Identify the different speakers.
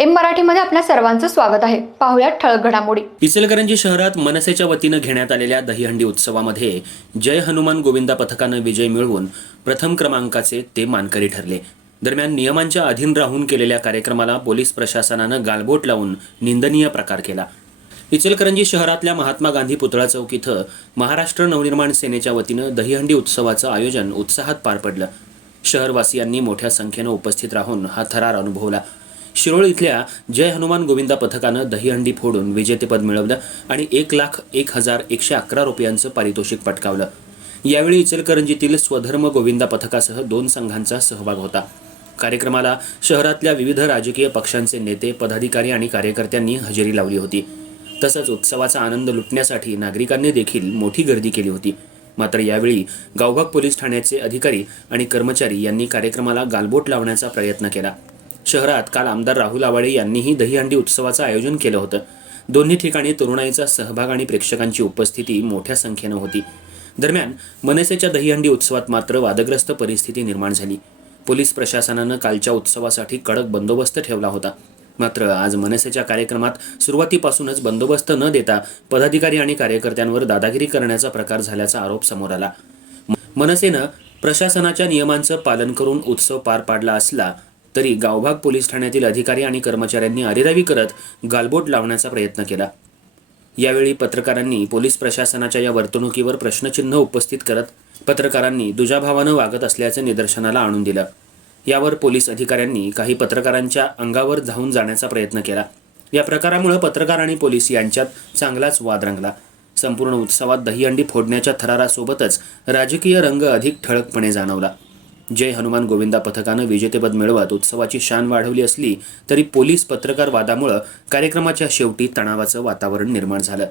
Speaker 1: M मराठीमध्ये आपल्या सर्वांचं स्वागत आहे. पाहुयात ठळक घडामोडी.
Speaker 2: इचलकरंजी शहरात मनसेच्या वतीनं घेण्यात आलेल्या दहीहंडी उत्सवामध्ये जय हनुमान गोविंदा पथकानं विजय मिळवून प्रथम क्रमांकाचे ते मानकरी ठरले. दरम्यान नियमांच्या अधीन राहून केलेल्या कार्यक्रमाला पोलीस प्रशासनानं गालबोट लावून निंदनीय प्रकार केला. इचलकरंजी शहरातल्या महात्मा गांधी पुतळा चौक इथं महाराष्ट्र नवनिर्माण सेनेच्या वतीनं दहीहंडी उत्सवाचं आयोजन उत्साहात पार पडलं. शहरवासियांनी मोठ्या संख्येनं उपस्थित राहून हा थरार अनुभवला. शिरोळ इथल्या जय हनुमान गोविंदा पथकानं दहीहंडी फोडून विजेतेपद मिळवलं आणि एक लाख एक हजार एकशे अकरा रुपयांचं पारितोषिक पटकावलं. यावेळी इचलकरंजीतील स्वधर्म गोविंदा पथकासह दोन संघांचा सहभाग होता. कार्यक्रमाला शहरातल्या विविध राजकीय पक्षांचे नेते पदाधिकारी आणि कार्यकर्त्यांनी हजेरी लावली होती. तसंच उत्सवाचा आनंद लुटण्यासाठी नागरिकांनी देखील मोठी गर्दी केली होती. मात्र यावेळी गावभाग पोलीस ठाण्याचे अधिकारी आणि कर्मचारी यांनी कार्यक्रमाला गालबोट लावण्याचा प्रयत्न केला. शहरात काल आमदार राहुल आवाडे यांनीही दहीहंडी उत्सवाचं आयोजन केलं होतं. दोन्ही ठिकाणी तरुणाईचा सहभाग आणि प्रेक्षकांची उपस्थिती मोठ्या संख्येनं होती. दरम्यान मनसेच्या दहीहंडी उत्सवात मात्र वादग्रस्त परिस्थिती निर्माण झाली. पोलीस प्रशासनानं कालच्या उत्सवासाठी कडक बंदोबस्त ठेवला होता. मात्र आज मनसेच्या कार्यक्रमात सुरुवातीपासूनच बंदोबस्त न देता पदाधिकारी आणि कार्यकर्त्यांवर दादागिरी करण्याचा प्रकार झाल्याचा आरोप समोर आला. मनसेनं प्रशासनाच्या नियमांचं पालन करून उत्सव पार पाडला असला तरी गावभाग पोलीस ठाण्यातील अधिकारी आणि कर्मचाऱ्यांनी अरेरावी करत गालबोट लावण्याचा प्रयत्न केला. यावेळी पत्रकारांनी पोलीस प्रशासनाच्या या वर्तणुकीवर प्रश्नचिन्ह उपस्थित करत पत्रकारांनी दुजाभावानं वागत असल्याचं निदर्शनाला आणून दिलं. यावर पोलीस अधिकाऱ्यांनी काही पत्रकारांच्या अंगावर धावून जाण्याचा प्रयत्न केला. या प्रकारामुळे पत्रकार आणि पोलीस यांच्यात चांगलाच वाद रंगला. संपूर्ण उत्सवात दहीहंडी फोडण्याच्या थरारासोबतच राजकीय रंग अधिक ठळकपणे जाणवला. जय हनुमान गोविंदा पथकानं विजेतेपद मिळवत उत्सवाची शान वाढवली असली तरी पोलीस पत्रकार वादामुळं कार्यक्रमाच्या शेवटी तणावाचं वातावरण निर्माण झालं.